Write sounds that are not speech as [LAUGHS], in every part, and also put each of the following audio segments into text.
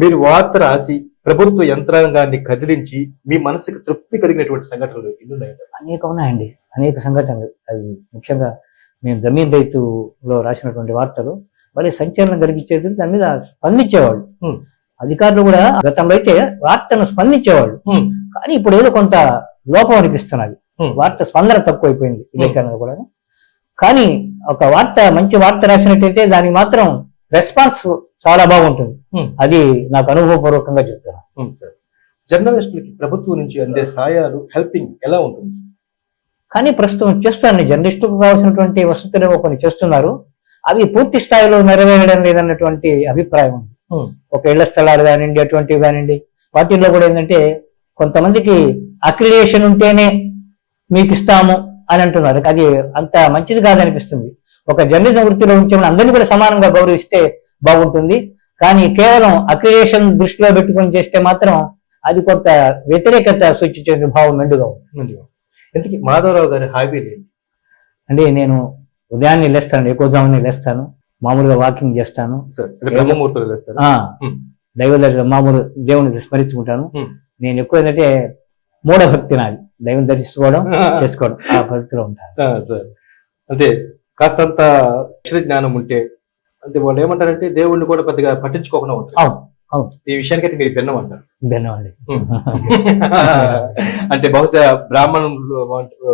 మీరు వార్త రాసి ప్రభుత్వ యంత్రాంగాన్ని కదిలించి మీ మనసుకు తృప్తి కలిగినటువంటి సంఘటనలు ఎన్ని అనేక ఉన్నాయండి. అనేక సంఘటనలు. అవి ముఖ్యంగా మేము జమీన్ రైతులో రాసినటువంటి వార్తలు మళ్ళీ సంచలనం కలిగించేది దాని మీద స్పందించేవాళ్ళు. అధికారులు కూడా గతంలో అయితే వార్తను స్పందించేవాళ్ళు. కానీ ఇప్పుడు ఏదో కొంత లోపం అనిపిస్తున్నది. వార్త స్పందన తక్కువైపోయింది విలేకరులు కూడా. కానీ ఒక వార్త మంచి వార్త రాసినట్టయితే దానికి మాత్రం రెస్పాన్స్ చాలా బాగుంటుంది. అది నాకు అనుభవపూర్వకంగా చెప్తున్నాను. ఉం, సార్. జర్నలిస్టులకి ప్రభుత్వం నుంచి అందే సాయాలు హెల్పింగ్ ఎలా ఉంటుంది? కానీ ప్రస్తుతం చేస్తాను జర్నలిస్టుకు కావాల్సినటువంటి వసతులు కొన్ని చేస్తున్నారు. అవి పూర్తి స్థాయిలో నెరవేరడం లేదన్నటువంటి అభిప్రాయం ఉంది. ఒక ఇళ్ళ స్థలాలు కానివ్వండి అటువంటివి కానివ్వండి. వాటిల్లో కూడా ఏంటంటే కొంతమందికి అక్రిడేషన్ ఉంటేనే మీకు ఇస్తాము అని అంటున్నారు. అది అంత మంచిది కాదనిపిస్తుంది. ఒక జర్నలిజం వృత్తిలో ఉంచే అందరినీ కూడా సమానంగా గౌరవిస్తే బాగుంటుంది. కానీ కేవలం అక్రిడేషన్ దృష్టిలో పెట్టుకొని చేస్తే మాత్రం అది కొంత వ్యతిరేకత సూచించే భావం మెండుగా ఉంది. ఇంతకీ మాధవరావు గారి హాబీ అంటే నేను ఉదయాన్నే లేస్తాను ఎక్కువజామునే లేస్తాను మామూలుగా వాకింగ్ చేస్తాను. దైవ దర్శనం మామూలు దేవుని స్మరించుకుంటాను. నేను ఎక్కువ ఏంటంటే మూఢ భక్తి నాది. దైవం దర్శించుకోవడం చేసుకోవడం ఆ భక్తిలో ఉంటాను. అంటే కాస్తంత జ్ఞానం ఉంటే అంటే వాళ్ళు ఏమంటారంటే దేవుణ్ణి కూడా పెద్దగా పట్టించుకోకుండా ఉంటారు. అవును, అవును. ఈ విషయానికి అయితే మీరు భిన్నం అంటారు ధన్యవాదాలు [LAUGHS] అంటే బహుశా బ్రాహ్మణులు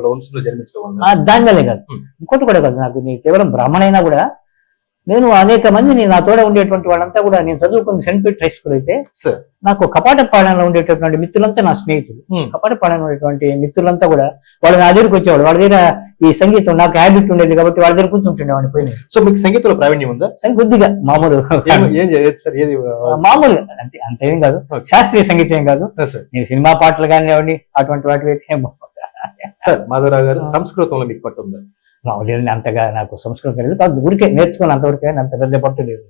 వంశంలో జన్మించడం దాని వల్లే కాదు. ఇంకోటి కూడా కాదు నాకు నేను కేవలం బ్రాహ్మణైనా కూడా నేను అనేక మందిని నా తోడ ఉండేటువంటి వాళ్ళంతా కూడా నేను చదువుకున్న సెంట్ పీటర్ హై స్కూల్ అయితే సార్ నాకు కపాటపాడంలో ఉండేటటువంటి మిత్రులంతా నా స్నేహితులు. Hmm. కపాటపాడంలో ఉండేటువంటి మిత్రులంతా కూడా వాళ్ళు నా దగ్గరికి వచ్చేవాళ్ళు. వాళ్ళ దగ్గర ఈ సంగీతం నాకు హ్యాబిట్ ఉండేది కాబట్టి వాళ్ళ దగ్గర కూర్చుంటుండేవాడిని పోయి. సో మీకు సంగీతంలో ప్రావీణ్యం ఉందా? కొద్దిగా మామూలు మామూలు అంటే అంతేం కాదు. శాస్త్రీయ సంగీతం ఏం కాదు. నేను సినిమా పాటలు కానివ్వండి అటువంటి వాటివి అయితే సార్ [LAUGHS] మాధవరావు గారు. సంస్కృతంలో మీకు పట్టు మామూలు అంతగా నాకు సంస్కృతం లేదు. కాదు ఊరికే నేర్చుకుని అంతవరకు కానీ అంత పెద్ద పట్టు లేదు.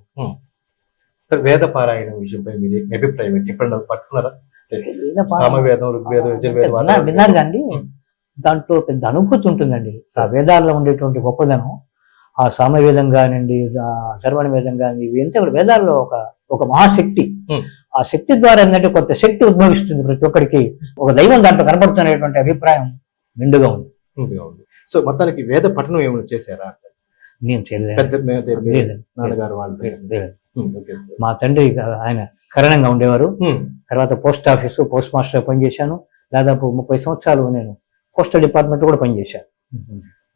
సార్ వేద పారాయణం విషయంపై మీరు అభిప్రాయం ఏంటి? ఎప్పుడన్నా పట్టుకున్నారా? సామవేదం ఋగ్వేదం యజుర్వేదం విన్నా- వాతావరణం. విన్నారు కానీ Hmm. దాంట్లో పెద్ద అనుభూతి ఉంటుందండి. ఆ వేదాల్లో ఉండేటువంటి గొప్పదనం ఆ సామవేదం కానివ్వండి ఆ ధర్మణ వేదం కానివ్వండి ఇవి అంతా కూడా వేదాల్లో ఒక ఒక మహాశక్తి. ఆ శక్తి ద్వారా ఏంటంటే కొంత శక్తి ఉద్భవిస్తుంది ప్రతి ఒక్కరికి ఒక దైవం దాంట్లో కనబడుతున్నటువంటి అభిప్రాయం నిండుగా ఉంది. సో మొత్తానికి వేద పఠనం ఏమైనా చేశారా? నేను చేయలేదు. నాన్నగారు వాళ్ళు. మా తండ్రి ఆయన కరణంగా ఉండేవారు. తర్వాత పోస్ట్ ఆఫీసు పోస్ట్ మాస్టర్ పనిచేశాను. దాదాపు ముప్పై సంవత్సరాలు నేను పోస్టల్ డిపార్ట్మెంట్ కూడా పనిచేశాను.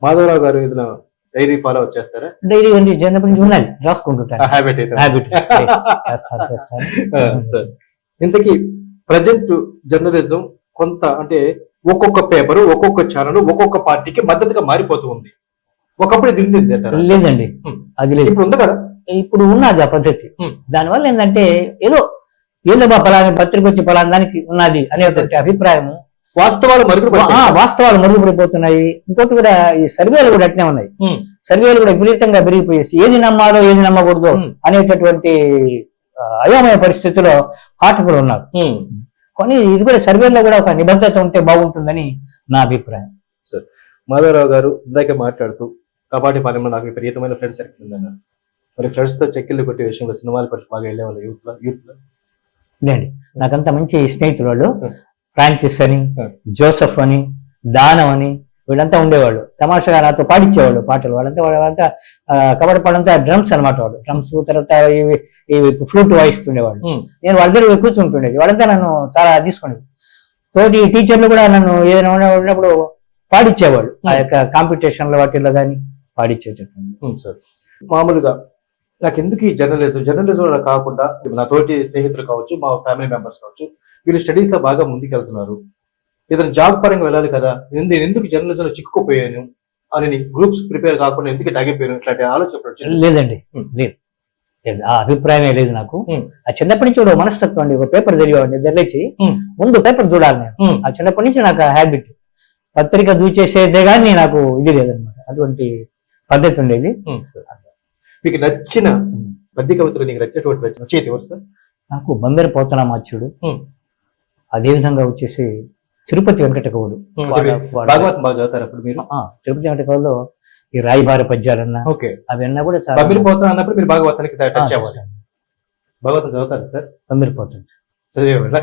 మాధవరావు గారు ఏదైనా డైరీ ఫాలో చేస్తారా? డైరీ అండి చిన్నప్పటి నుంచి ఉన్నది రాసుకుంటుంటాను హ్యాబిట్ హ్యాబిట్ ఇంతకీ ప్రజెంట్ జర్నలిజం కొంత అంటే ఒక్కొక్క పేపర్ ఒక్కొక్క ఛానల్ ఒక్కొక్క పార్టీకి మద్దతుగా మారిపోతూ ఉంది. ఒకప్పుడు ఇది? లేదండి. అది లేదు. ఇప్పుడు ఉంది కదా? ఇప్పుడు ఉన్నది ఆ పద్ధతి. దానివల్ల ఏంటంటే ఏదో ఏదో మా ఫలానా పత్రిక వచ్చి ఫలానా దానికి ఉన్నది అనేటువంటి అభిప్రాయం వాస్తవాలు మరుగుడు ఆ, వాస్తవాలు మరుగుపడిపోతున్నాయి ఇంకోటి కూడా ఈ సర్వేలు కూడా అట్నే ఉన్నాయి. సర్వేలు కూడా విపరీతంగా పెరిగిపోయేసి ఏది నమ్మాలో ఏది నమ్మకూడదు. అనేటటువంటి అయోమయ పరిస్థితిలో పాఠకులు ఉన్నారు. కానీ ఇది కూడా సర్వేలో కూడా ఒక నిబద్ధత ఉంటే బాగుంటుందని నా అభిప్రాయం మాధవరావు గారు ఇందాక మాట్లాడుతూ కబాడీ పాలెంలో నాకు విపరీతమైన ఫ్రెండ్స్ సర్కిల్ ఉందన్నారు మరి ఫ్రెండ్స్తో చెక్కిళ్ళు కొట్టే విషయంలో సినిమాల పట్ల బాగా వెళ్ళేవాళ్ళు యూత్లో యూత్లో లేండి నాకంతా మంచి స్నేహితులు వాళ్ళు. ఫ్రాన్సిస్ అని. జోసఫ్ అని దానం అని వీళ్ళంతా ఉండేవాళ్ళు. తమాషాగా నాతో పాడించేవాళ్ళు పాటలు. వాళ్ళంతా వాళ్ళంతా ఆ, కబడ్డీ పాడంతా డ్రమ్స్ అన్నమాట వాళ్ళు. డ్రమ్స్ తర్వాత ఇవి ఇవి ఫ్లూట్ వాయిస్తుండేవాళ్ళు. నేను వాళ్ళ దగ్గర కూర్చుంటుండేది. వాళ్ళంతా నన్ను చాలా తీసుకునేది. తోటి టీచర్లు కూడా నన్ను ఏదైనా ఉన్న- ఉన్నప్పుడు పాడిచ్చేవాళ్ళు. ఆ యొక్క కాంపిటీషన్లో వాటిల్లో కానీ పాడిచ్చేటటువంటి ఉమ్, సార్. మామూలుగా నాకు ఎందుకు ఈ జర్నలిజం? జర్నలిజం కాకుండా నా తోటి స్నేహితులు కావచ్చు మా ఫ్యామిలీ మెంబర్స్ కావచ్చు వీళ్ళు స్టడీస్లో బాగా ముందుకెళ్తున్నారు. ఏదైనా జాబ్ పరంగా వెళ్ళాలి కదా. నేను ఎందుకు జర్నలిజం లో చిక్కుకుపోయాను? అని గ్రూప్స్ ప్రిపేర్ కాకుండా ఎందుకు తగ్గిపోయాను ఇట్లాంటి ఆలోచన వచ్చింది? లేదండి. లేదు. లేదు. ఆ అభిప్రాయమే లేదు నాకు. ఆ చిన్నప్పటి నుంచి కూడా మనస్తత్వం అండి. ఒక పేపర్ చదివేవాడిని Hmm. ముందు పేపర్ చూడాలి నేను. ఆ చిన్నప్పటి నుంచి నాకు హ్యాబిట్ పత్రిక దూచేసేదే కానీ నాకు ఇది లేదనమాట అటువంటి పద్ధతి ఉండేది. మీకు నచ్చిన పద్య కవితలు నీకు నచ్చినటువంటి రచన రచయిత ఎవరు సార్? నాకు బందర పోతనామాచ్యుడు. అదేవిధంగా వచ్చేసి తిరుపతి వెంకట కవులు భాగవతం బాగా చదువుతారు అప్పుడు మీరు? తిరుపతి వెంకట కవులు ఈ రాయిబార పద్యాలన్నా ఓకే. అవన్నా కూడా చాలా పోతున్నా అన్నప్పుడు మీరు భాగవతానికి టచ్ అవ్వాలి. భగవతం చదువుతారు సార్? చదివేవాళ్ళ?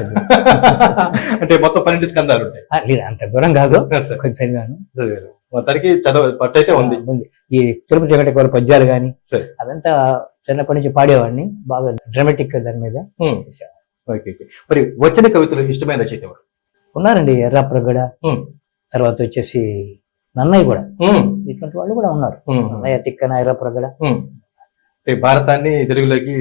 అంటే మొత్తం పన్నెండు స్కందాలు ఉంటాయి లేదు అంత దూరం కాదు. చదివాను. చదివారు మొత్తానికి చదవ పట్టు అయితే ఉంది. ఉంది. ఈ తిరుపతి వెంకటేశ్వర పద్యాలు కానీ. అదంతా చిన్నప్పటి నుంచి పాడేవాడిని. బాగా డ్రామాటిక్ దాని మీద. Okay okay. మరి వచ్చిన కవితలు ఇష్టమైన రచయిత ఎవరు? ఉన్నారండి ఎర్రాప్రగడ. తర్వాత వచ్చేసి నన్నయ్య కూడా. ఇటువంటి వాళ్ళు కూడా ఉన్నారు. నన్నయ్య తిక్కన ఎర్రాప్రగడ భారతాన్ని తెలుగులోకి.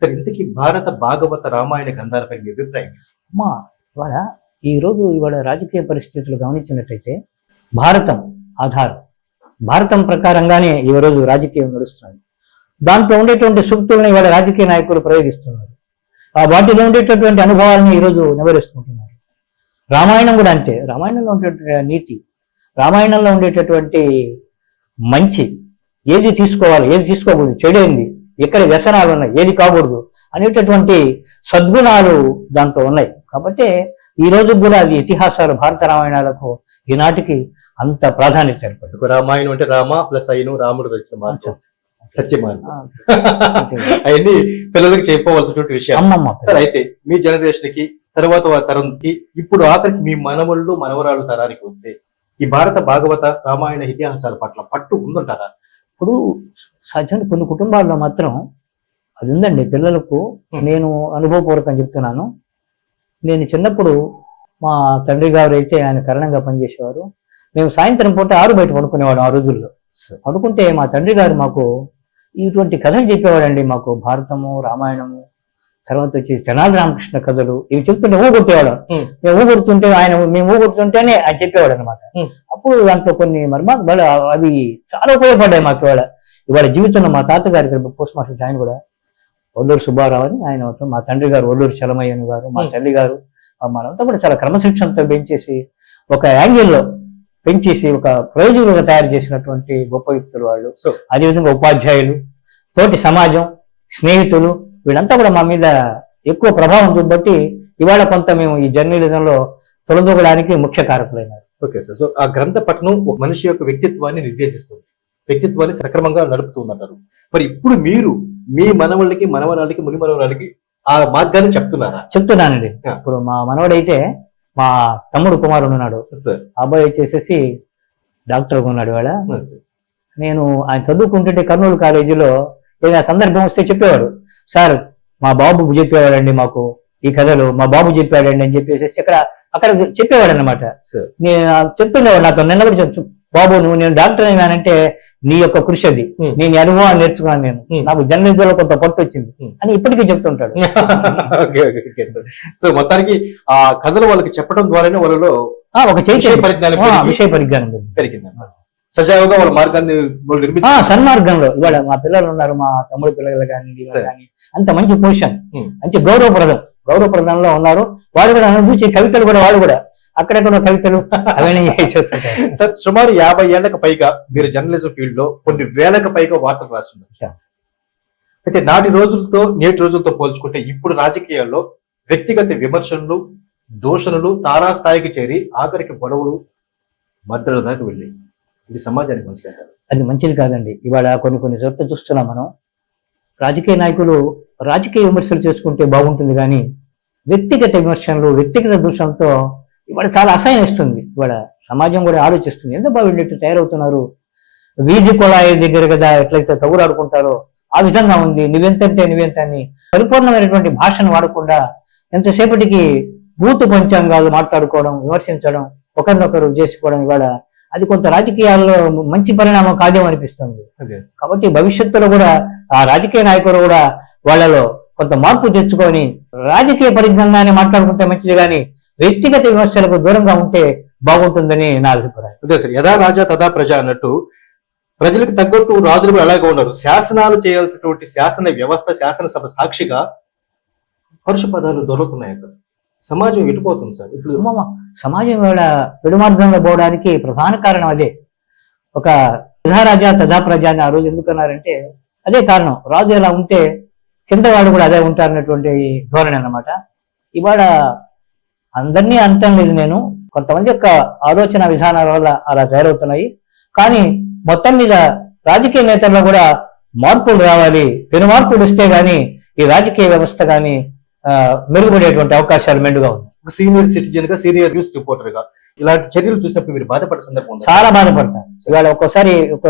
సరే ఇంతకీ భారత భాగవత రామాయణ గ్రంథాలపై మీ అభిప్రాయం అమ్మా ఇవాళ ఈ రోజు ఇవాళ రాజకీయ పరిస్థితులు గమనించినట్టయితే భారతం ఆధారం. భారతం ప్రకారంగానే ఈ రోజు రాజకీయం నడుస్తుంది. దాంట్లో ఉండేటువంటి సూక్తులను ఇవాళ రాజకీయ నాయకులు ప్రయోగిస్తున్నారు. ఆ వాటిలో ఉండేటటువంటి అనుభవాలను ఈరోజు నెవరేసుకుంటున్నారు రామాయణం కూడా అంతే. రామాయణంలో ఉండేటువంటి నీతి రామాయణంలో ఉండేటటువంటి మంచి ఏది తీసుకోవాలి ఏది తీసుకోకూడదు చెడేంది ఎక్కడ వ్యసనాలు ఉన్నాయి ఏది కాకూడదు అనేటటువంటి సద్గుణాలు దాంట్లో ఉన్నాయి. కాబట్టి ఈ రోజు కూడా అది ఇతిహాసాలు భారత రామాయణాలకు ఈనాటికి అంత ప్రాధాన్యత ఏర్పడింది. రామాయణం అంటే రామ ప్లస్ అయిను రాముడు కలిసిన మార్గం. సత్యమార్గం ఆ, [LAUGHS] అవన్నీ పిల్లలకి చెప్పవలసినటువంటి విషయం సరే అయితే మీ జనరేషన్కి తర్వాత తరంకి ఇప్పుడు ఆఖరికి మీ మనవళ్ళు మనవరాలు తరానికి వస్తే ఈ భారత భాగవత రామాయణ ఇతిహాసాల పట్ల పట్టు ఉందంటారా? ఇప్పుడు సహజంగా కొన్ని కుటుంబాల్లో మాత్రం అది ఉందండి. పిల్లలకు. నేను అనుభవపూర్వకం చెప్తున్నాను. నేను చిన్నప్పుడు మా తండ్రి గారు అయితే ఆయన కరణంగా పనిచేసేవారు. మేము సాయంత్రం పూట ఆరు బయట పడుకునేవాడు ఆ రోజుల్లో. పడుకుంటే మా తండ్రి గారు మాకు ఇటువంటి కథలు చెప్పేవాడండి మాకు భారతము రామాయణము తర్వాత వచ్చి తెనాలి రామకృష్ణ కథలు ఇవి చెప్తుంటే ఊగొట్టేవాడు. మేము ఊగొడుతుంటే ఆయన మేము ఊగొడుతుంటేనే ఆయన చెప్పేవాడు అనమాట. అప్పుడు దాంట్లో కొన్ని మర్మాలు బల- అవి చాలా ఉపయోగపడ్డాయి మాకు ఇవాళ ఇవాళ జీవితంలో మా తాతగారి ఇక్కడ పోస్ట్ మాస్టర్ ఆయన కూడా ఒల్లూరు సుబ్బారావు అని ఆయన మా తండ్రి గారు ఒల్లూరు చలమయ్యన్ గారు మా. తల్లి గారు మనంతా కూడా చాలా క్రమశిక్షణతో పెంచేసి ఒక యాంగిల్లో పెంచేసి ఒక ప్రయోజకులుగా తయారు చేసినటువంటి గొప్ప వ్యక్తులు వాళ్ళు. సో అదేవిధంగా ఉపాధ్యాయులు తోటి సమాజం స్నేహితులు వీళ్ళంతా కూడా మా మీద ఎక్కువ ప్రభావం చూపబట్టి ఇవాళ కొంత మేము ఈ జర్నలిజంలో తొలదూగడానికి ముఖ్య కారకులైనారు. Okay sir. సో ఆ గ్రంథ పఠనం ఒక మనిషి యొక్క వ్యక్తిత్వాన్ని నిర్దేశిస్తుంది. వ్యక్తిత్వాన్ని సక్రమంగా నడుపుతుందంటారు. మరి ఇప్పుడు మీరు మీ మనవళ్ళకి మనవరాలకి ముని మనవరాలకి ఆ మార్గాన్ని చెప్తున్నారా? చెప్తున్నానండి. ఇప్పుడు మా మనవడైతే మా తమ్ముడు కుమారుడు ఉన్నాడు. అబ్బాయి వచ్చేసేసి డాక్టర్గా ఉన్నాడు ఇవాళ. నేను ఆయన చదువుకుంటుంటే కర్నూలు కాలేజీలో ఏదైనా సందర్భం వస్తే చెప్పేవాడు. సార్ మా బాబు చెప్పేవాడండి మాకు ఈ కథలు మా బాబు చెప్పాడండి అని చెప్పేసి అక్కడ అక్కడ చెప్పేవాడు అనమాట నేను చెప్తుండేవాడు నాతో నిన్న కూడా బాబు నువ్వు నేను డాక్టర్ అయినానంటే నీ యొక్క కృషి అది. నేను అనుభవాన్ని నేర్చుకున్నాను నేను. నాకు జర్నలిజంలో కొంత పట్టు వచ్చింది. అని ఇప్పటికీ చెప్తుంటాడు. [LAUGHS] సో మొత్తానికి ఆ కథలు వాళ్ళకి చెప్పడం ద్వారానే వాళ్ళలో ఒక విషయ చైతన్యం పరిజ్ఞానం విషయ పరిజ్ఞానం. పెరిగింది. సజావుగా వాళ్ళ మార్గాన్ని సన్మార్గంలో. ఇవాళ మా పిల్లలు ఉన్నారు మా తమ్ముడు పిల్లలు కానీ అంత మంచి పొజిషన్. మంచి గౌరవప్రదం. గౌరవప్రదంలో ఉన్నారు. వాళ్ళు కూడా చూసి కవితలు కూడా వాళ్ళు కూడా. అక్కడెక్కడ కవితలు. అవన్నీ సార్ సుమారు యాభై ఏళ్ళకు పైగా మీరు జర్నలిజం ఫీల్డ్లో కొన్ని వేలకు పైగా వార్తలు రాస్తున్నారు. అయితే నాటి రోజులతో నేటి రోజులతో పోల్చుకుంటే ఇప్పుడు రాజకీయాల్లో వ్యక్తిగత విమర్శలు దూషణలు తారాస్థాయికి చేరి ఆఖరికి గొడవలు మద్దతు దాకా వెళ్ళి ఇది సమాజానికి మంచిది కాదు అది మంచిది కాదండి. ఇవాళ కొన్ని కొన్ని చోట్ల చూస్తున్నాం మనం. రాజకీయ నాయకులు రాజకీయ విమర్శలు చేసుకుంటే బాగుంటుంది కానీ వ్యక్తిగత విమర్శలు వ్యక్తిగత దూషణతో ఇవాళ చాలా అసహ్యం ఇస్తుంది ఇవాళ సమాజం కూడా ఆలోచిస్తుంది. ఎంత బాగా వీళ్ళు తయారవుతున్నారు? వీధి కొళాయి దగ్గర కదా ఎట్లయితే తగులాడుకుంటారో ఆ విధంగా ఉంది. నువ్వెంతంటే నువ్వెంత అని పరిపూర్ణమైనటువంటి భాషను వాడకుండా ఎంతసేపటికి భూతు పంచాంగాలు మాట్లాడుకోవడం విమర్శించడం ఒకరినొకరు చేసుకోవడం ఇవాళ అది కొంత రాజకీయాల్లో మంచి పరిణామం కాదేమో అనిపిస్తుంది కాబట్టి భవిష్యత్తులో కూడా ఆ రాజకీయ నాయకులు కూడా వాళ్ళలో కొంత మార్పు తెచ్చుకొని రాజకీయ పరిజ్ఞానాన్ని మాట్లాడుకుంటే మంచిది కానీ వ్యక్తిగత విమర్శలకు దూరంగా ఉంటే బాగుంటుందని నా అభిప్రాయం. అదే సార్ యథా రాజా తదా ప్రజ అన్నట్టు ప్రజలకు తగ్గట్టు రాజులు కూడా అలాగే ఉన్నారు. శాసనాలు చేయాల్సినటువంటి శాసన వ్యవస్థ శాసనసభ సాక్షిగా పరుష పదాలు దొరుకుతున్నాయి అక్కడ. సమాజం ఎటుపోతుంది సార్. ఇప్పుడు సమాజం వేళ పెడుమార్గంలో పోవడానికి ప్రధాన కారణం అదే. ఒక యథారాజా తథా ప్రజ అని ఆ రోజు ఎందుకన్నారంటే అదే కారణం. రాజు ఎలా ఉంటే కింద వాడు కూడా అదే ఉంటారన్నటువంటి ధోరణి అన్నమాట. ఇవాళ అందరినీ అంటం లేదు నేను. కొంతమంది యొక్క ఆలోచన విధానాల వల్ల అలా తయారవుతున్నాయి. కానీ మొత్తం మీద రాజకీయ నేతల్లో కూడా మార్పులు రావాలి. పెను మార్పులు వస్తే గాని ఈ రాజకీయ వ్యవస్థ గాని మెరుగుపడేటువంటి అవకాశాలు మెండుగా ఉన్నాయి. ఒక సీనియర్ సిటిజన్గా సీనియర్ న్యూస్ రిపోర్టర్గా ఇలాంటి చర్యలు చూసినప్పుడు మీరు బాధపడే సందర్భం ఉందా? చాలా బాధపడతాను. ఇవాళ ఒక్కోసారి ఒక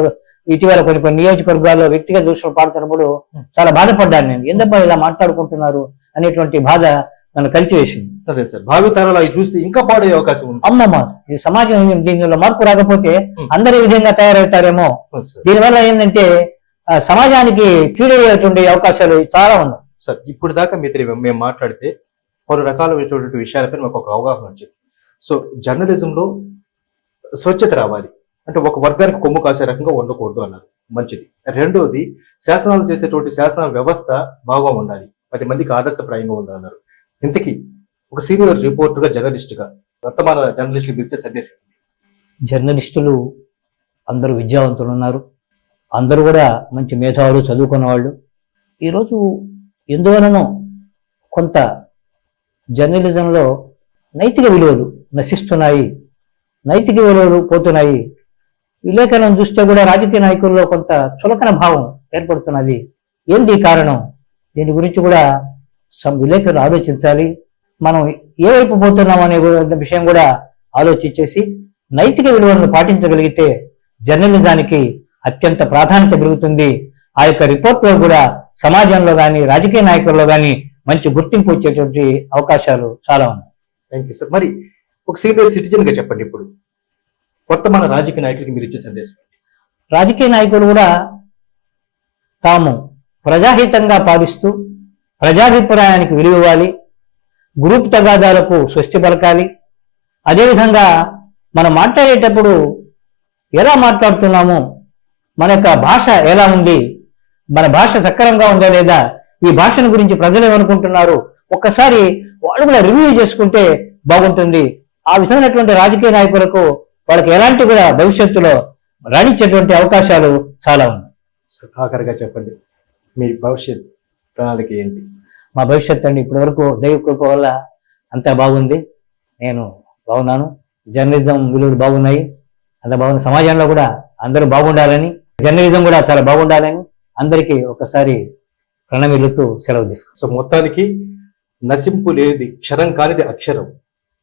ఇటీవల కొన్ని కొన్ని నియోజకవర్గాల్లో వ్యక్తిగత దృష్టిలో పాడుతున్నప్పుడు చాలా బాధపడ్డాను నేను. ఎందుకు ఇలా మాట్లాడుకుంటున్నారు అనేటువంటి బాధ నన్ను కలిచివేసింది. అదే సార్. భావితరాలు అవి చూస్తే ఇంకా పాడయ్యే అవకాశం ఉంది. అమ్మమ్మ ఈ సమాజం దీనిలో మార్పు రాకపోతే. అందరి విధంగా తయారవుతారేమో. దీనివల్ల ఏంటంటే సమాజానికి కీడయ్యేటువంటి అవకాశాలు చాలా ఉన్నాయి. సార్ ఇప్పుడు దాకా మీతో మేము మాట్లాడితే పలు రకాలైనటువంటి విషయాలపై మాకు ఒక అవగాహన వచ్చింది. సో జర్నలిజంలో స్వచ్ఛత రావాలి. అంటే ఒక వర్గానికి కొమ్ము కాసే రకంగా ఉండకూడదు అన్నారు. మంచిది. రెండోది శాసనాలు చేసేటువంటి శాసన వ్యవస్థ బాగా ఉండాలి. పది మందికి ఆదర్శప్రాయంగా ఉండాలన్నారు. ఇంతకీ ఒక సీనియర్ రిపోర్టర్గా జర్నలిస్ట్గా వర్తమాన జర్నలిస్టులు పిలిచే సందేశం జర్నలిస్టులు అందరూ విద్యావంతులు ఉన్నారు. అందరూ కూడా మంచి మేధావులు చదువుకున్న వాళ్ళు ఈరోజు ఎందువలనో కొంత జర్నలిజంలో నైతిక విలువలు నశిస్తున్నాయి నైతిక విలువలు పోతున్నాయి. విలేకరులను చూస్తే కూడా రాజకీయ నాయకుల్లో కొంత చులకన భావం ఏర్పడుతున్నది. ఏంది కారణం? దీని గురించి కూడా విలేకరులు ఆలోచించాలి. మనం ఏ వైపు పోతున్నాం అనే విషయం కూడా ఆలోచించేసి నైతిక విలువలను పాటించగలిగితే జర్నలిజానికి అత్యంత ప్రాధాన్యత పెరుగుతుంది. ఆ యొక్క రిపోర్ట్లో కూడా సమాజంలో కానీ రాజకీయ నాయకుల్లో కానీ మంచి గుర్తింపు వచ్చేటువంటి అవకాశాలు చాలా ఉన్నాయి. థ్యాంక్ యూ సార్ మరి ఒక సీనియర్ సిటిజన్గా చెప్పండి ఇప్పుడు. వర్తమాన రాజకీయ నాయకులకి మీరు ఇచ్చే సందేశం రాజకీయ నాయకులు కూడా తాము ప్రజాహితంగా పాలిస్తూ ప్రజాభిప్రాయానికి విలువ ఇవ్వాలి గ్రూప్ తగాదాలకు స్వస్తి పలకాలి. అదేవిధంగా మనం మాట్లాడేటప్పుడు ఎలా మాట్లాడుతున్నాము మన యొక్క భాష ఎలా ఉంది మన భాష సక్రమంగా ఉందా లేదా ఈ భాషను గురించి ప్రజలు ఏమనుకుంటున్నారు ఒక్కసారి వాళ్ళు కూడా రివ్యూ చేసుకుంటే బాగుంటుంది. ఆ విధమైనటువంటి రాజకీయ నాయకులకు వాళ్ళకి ఎలాంటి కూడా భవిష్యత్తులో రాణించేటువంటి అవకాశాలు చాలా ఉన్నాయి. ఆఖరిగా చెప్పండి మీ భవిష్యత్ ప్రణాళిక ఏంటి? మా భవిష్యత్ అండి ఇప్పటి వరకు దైవ కృప వల్ల అంతా బాగుంది. నేను బాగున్నాను. జర్నలిజం విలువలు బాగున్నాయి. అంత బాగుంది సమాజంలో కూడా అందరూ బాగుండాలని జర్నలిజం కూడా చాలా బాగుండాలని అందరికీ ఒకసారి ప్రణమిల్లుతూ సెలవు తీసుకుంటాను సో మొత్తానికి నసింపు లేనిది క్షరం కానిది అక్షరం.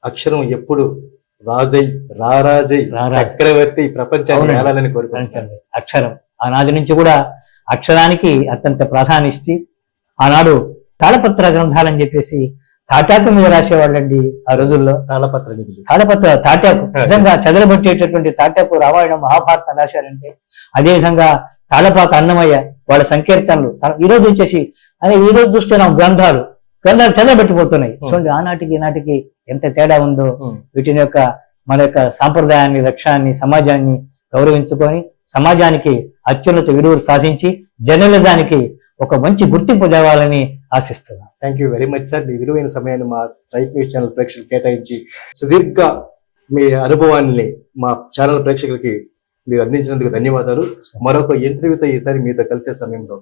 అక్షరం ఎప్పుడు రాజై రారాజై. చక్రవర్తి ప్రపంచాన్ని. వేలాలని కోరుకుంటాను. అక్షరం. ఆనాటి నుంచి కూడా అక్షరానికి అత్యంత ప్రాధాన్యత ఆనాడు తాళపత్ర గ్రంథాలని చెప్పేసి తాటాకు మీద రాసేవాళ్ళండి ఆ రోజుల్లో. తాళపత్ర తాళపత్ర తాటాకు. నిజంగా చదరబట్టేటటువంటి తాటాకు రామాయణం మహాభారతం రాశారంటే అదే విధంగా తాళపాక అన్నమయ్య వాళ్ళ సంకీర్తనలు. ఈ రోజు వచ్చేసి అదే ఈ రోజు చూస్తున్నాం గ్రంథాలు గ్రంథాలు చదవబెట్టిపోతున్నాయి Hmm. చూడండి ఆనాటికి ఈనాటికి ఎంత తేడా ఉందో. వీటిని యొక్క మన యొక్క సాంప్రదాయాన్ని లక్ష్యాన్ని సమాజాన్ని గౌరవించుకొని సమాజానికి అత్యున్నత విలువలు సాధించి జర్నలిజానికి ఒక మంచి గుర్తింపు తేవాలని ఆశిస్తున్నాను thank you very much sir మీ విలువైన సమయాన్ని మా రైట్ న్యూస్ ఛానల్ ప్రేక్షకులు కేటాయించి సుదీర్ఘ మీ అనుభవాన్ని మా ఛానల్ ప్రేక్షకులకి మీరు అందించినందుకు ధన్యవాదాలు. మరొక ఇంటర్వ్యూతో ఈసారి మీతో కలిసే సమయంలో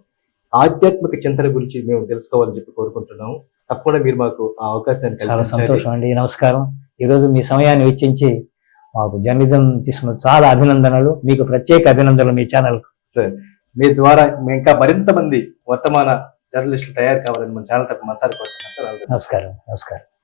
ఆధ్యాత్మిక చింతన గురించి మేము తెలుసుకోవాలని చెప్పి కోరుకుంటున్నాము. తప్పకుండా మీరు మాకు ఆ అవకాశాన్ని చాలా సంతోషం అండి. నమస్కారం. ఈరోజు మీ సమయాన్ని వెచ్చించి మాకు జర్నలిజం తీసుకున్న చాలా అభినందనలు. మీకు ప్రత్యేక అభినందనలు మీ ఛానల్ సార్ మీ ద్వారా ఇంకా మరింత మంది వర్తమాన జర్నలిస్టులు తయారు కావాలని మన ఛానల్ తప్ప మనసారి సార్ నమస్కారం నమస్కారం.